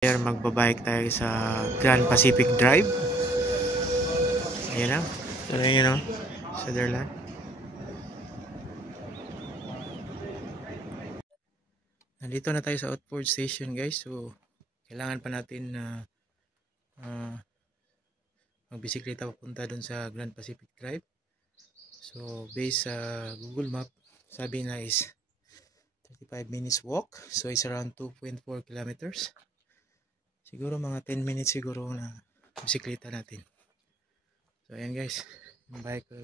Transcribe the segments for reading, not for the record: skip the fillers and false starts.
Magbabike tayo sa Grand Pacific Drive. Ayan na. Ito na yun, Sutherland. Nandito na tayo sa Outboard Station, guys. So, kailangan pa natin na magbisikleta papunta dun sa Grand Pacific Drive. So, based sa Google Map, sabi na is 35 minutes walk. So, it's around 2.4 kilometers. Siguro mga 10 minutes siguro na bisikleta natin. So ayan guys, yung bike ko.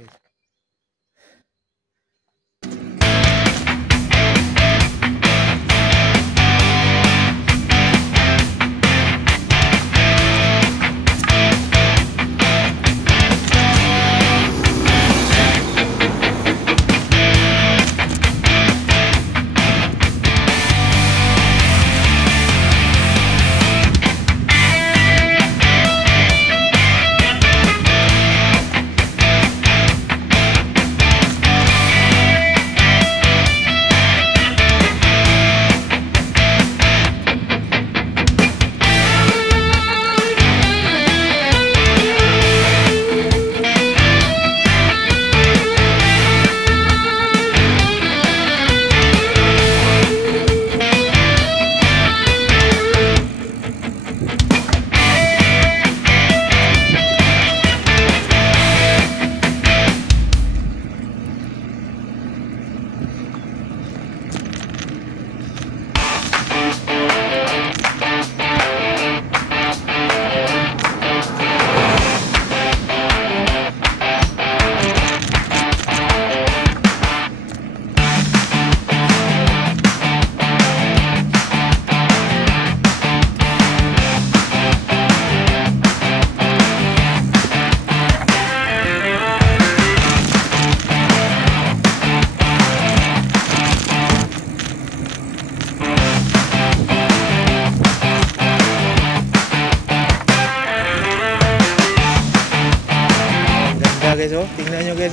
Guys, tingnan nyo guys,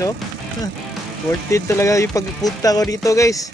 worth it talaga yung pagpunta ko dito guys.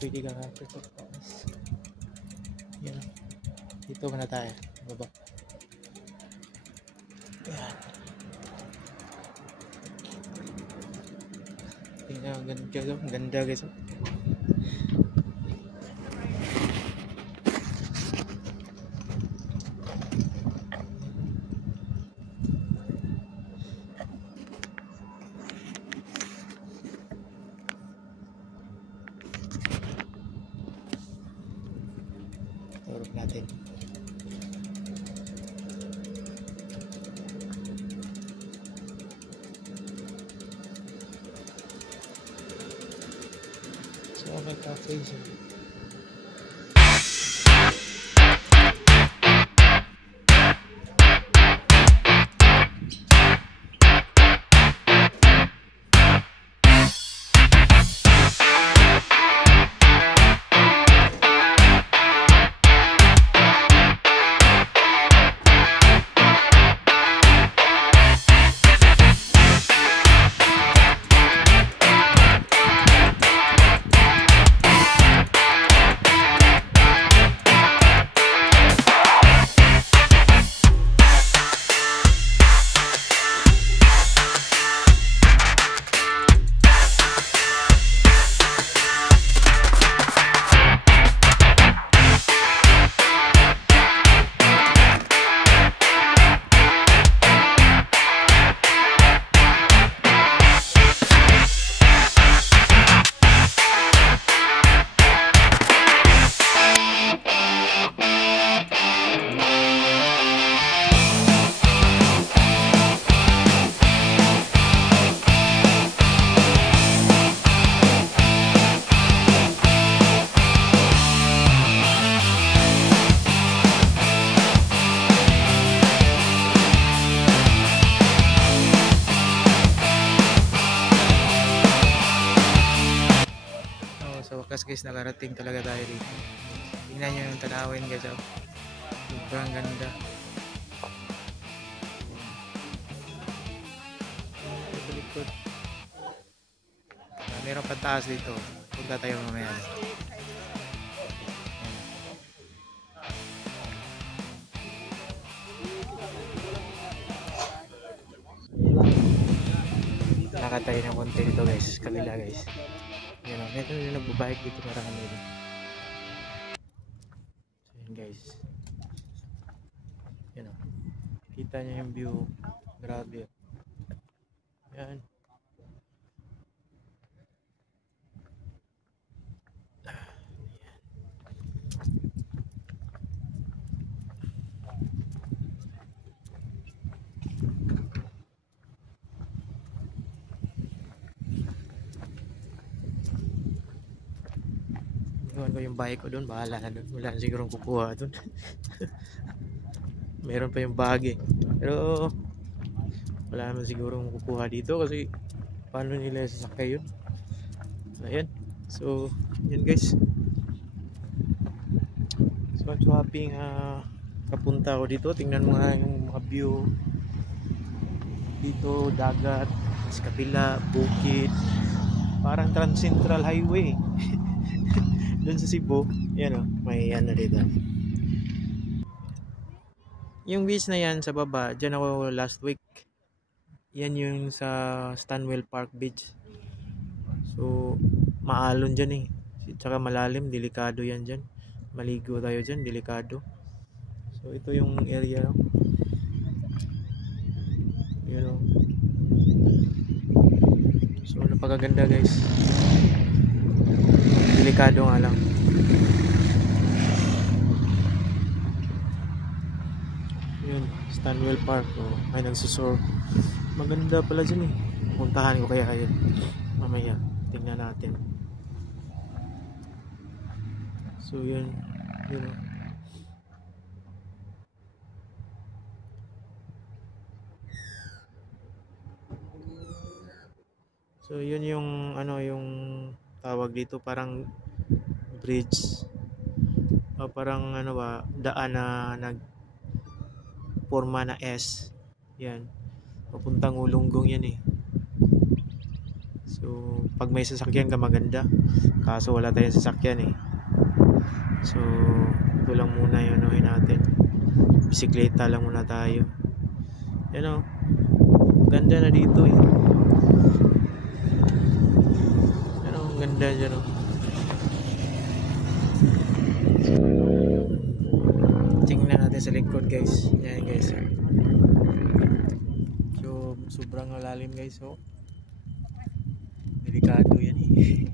Pwede ka nga yan. Dito muna tayo baba. Yan. Tingnan ang ganda guys. Turok natin. So may cafe siya. wakas guys, nakarating talaga tayo dito. Tingnan nyo yung tanawin guys, oh. Sobrang ganda. Ito likod. Meron pa taas dito. Punta tayo mamaya. Nakatayo ng konti dito guys, kabila guys. Yan o, meron yung nagbabike dito para kanila. So yun guys. Yan o, kita nyo yung view. Grabe. Yan. Iwan ko yung bike ko doon, bahala na doon. Wala na sigurong kukuha doon. Meron pa yung bag eh. Pero wala naman sigurong kukuha dito kasi paano nila sasakay yun. Ayan. So, yun guys. So, I'm so happy kapunta ako dito. Tingnan mo nga yung mga view. Dito, dagat, sa kapila, bukid. Parang Trans-Central Highway. Doon sa Cebu, yan o, may ano dito. Yung beach na yan sa baba, dyan ako last week. Yan yung sa Stanwell Park Beach. So, maalon dyan eh. Tsaka malalim, delikado yan dyan. Maligo tayo dyan, delikado. So, ito yung area. No? Yun o. So, napakaganda guys. Delikado nga lang. Yun, Stanwell Park. Oh, may nagsusurf. Maganda pala dyan eh. Puntahan ko kaya yun. Mamaya, tingnan natin. So yun. Yun oh. So yun yung ano yung tawag dito, parang bridge o parang ano ba, daan na nag forma na S. Yan, papuntang Ulunggong yan eh. So pag may sasakyan ka maganda, kaso wala tayong sasakyan eh. So ito lang muna yung anuhin natin, bisikleta lang muna tayo. Yan o, ganda na dito eh. Ganda dyan o. Tingnan natin sa likod guys. Yan guys. So sobrang malalim guys o. Delikado yan eh.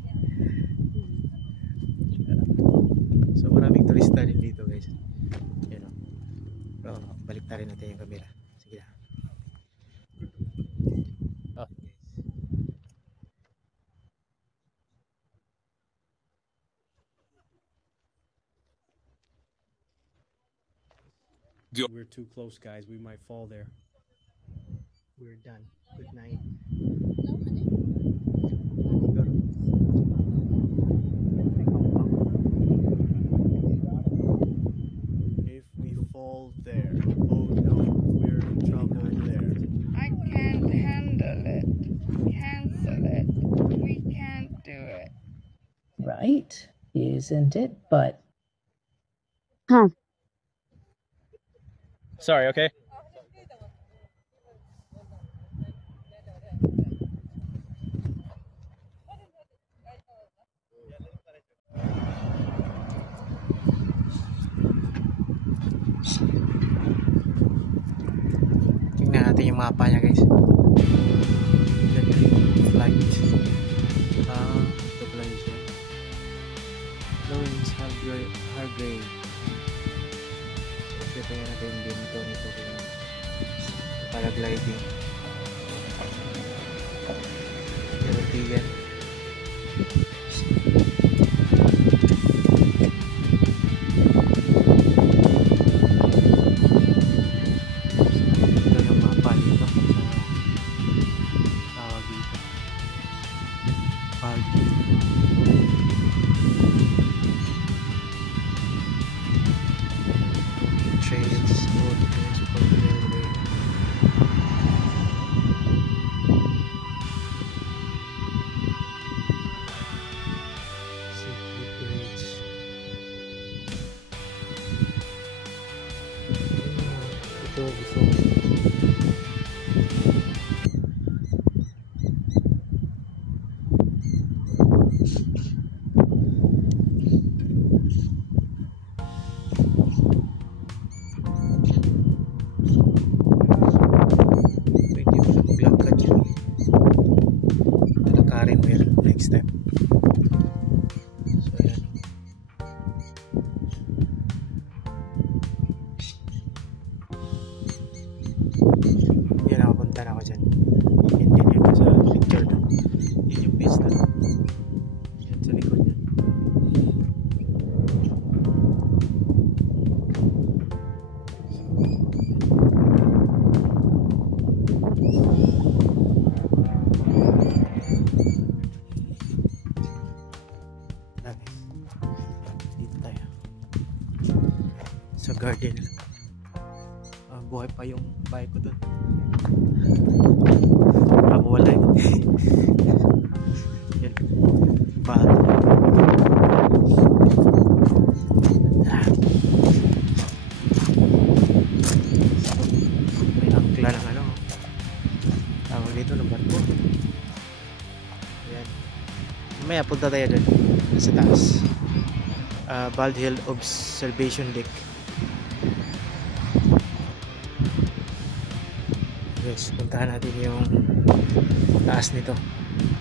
So maraming turista din dito guys. Yan o. So balik na rin natin yung camera. Sige na. Oh. We're too close, guys. We might fall there. We're done. Good night. If we fall there, oh no, we're in trouble there. I can't handle it. Cancel it. We can't do it. Right, isn't it? But Sorry, okay? Tingnan natin yung mapa niya guys. Flight. Ito pala yun siya. Lawrence Hargrave. Ito yung natin yung binto nito. Paragliding. European. Ito yung mapa dito. Tawag dito. Parking. Pwede pala maglakad yun. Talakarin mo yan next time. So yan. Yan, nakapunta na ako dyan. Yan yung sa picture na. Yan yung base na. Yan sa likod yan. Dito tayo sa garden. Buhay pa yung bahay ko dun. Wala eh. Yan. Bato. May angkla ng ano. Tawag dito ng barko. Ayan. Mamaya punta tayo dun. Sa taas. Bald Hill Observation Deck. Guys, puntahan natin yung taas nito.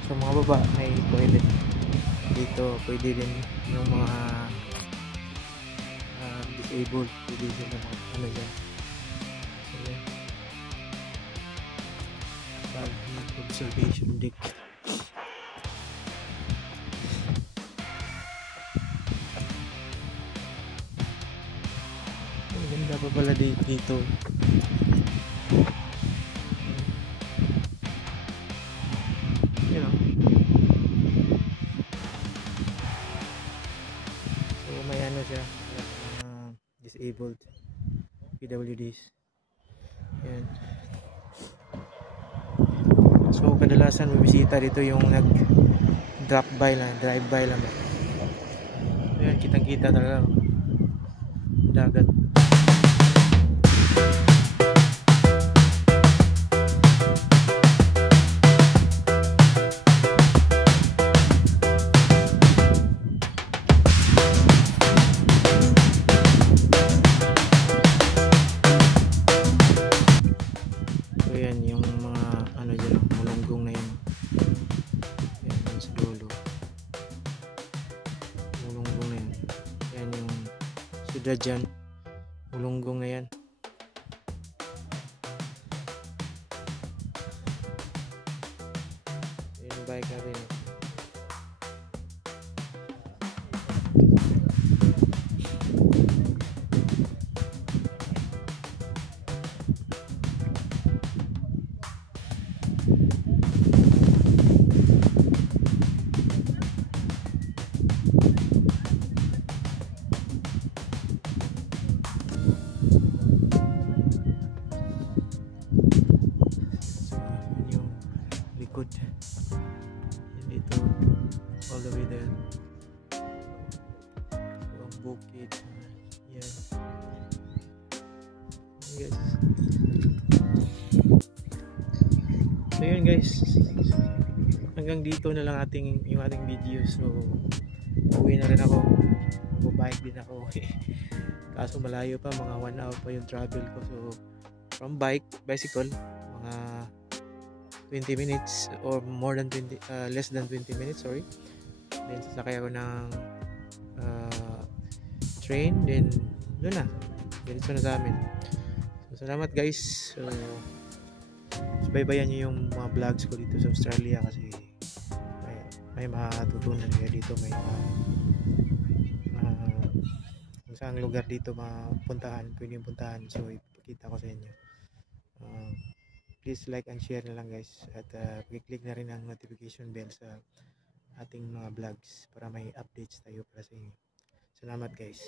So mga baba may toilet dito, pwede din yung mga disabled, pwede din yung mga ano dyan. So yan, Bald Hill Observation Deck. Ang ganda pa pala dito. You know. So may ano siya, disabled PWDs. Yan. So kadalasan bibisita dito yung drive by lang. Ayan, kitang-kita talaga dagat. Ayan yung mga ano dyan, mulunggong na yun. Ayan yung sa dulo. Mulunggong na yan. Ayan yung sudad dyan. Mulunggong na yan. Ayan yung bike natin. Likod yan dito all the way there. So, ang bukid yan guys. So yun guys, hanggang dito na lang yung ating video. So uwi na rin ako, bubike din ako. Kaso malayo pa, mga 1 hour pa yung travel ko. So from bicycle mga 20 minutes or more than 20, less than 20 minutes, sorry. Then sasakay ako ng train, then doon na, diretso na sa amin. So salamat guys. So baybayan nyo yung mga vlogs ko dito sa Australia kasi may matutunan kayo dito. May kung saan lugar dito mapuntahan, pwedeng puntahan. So ipakita ko sa inyo. Please like and share na lang guys, at click na rin ang notification bell sa ating mga vlogs para may updates tayo para sa inyo. Salamat guys.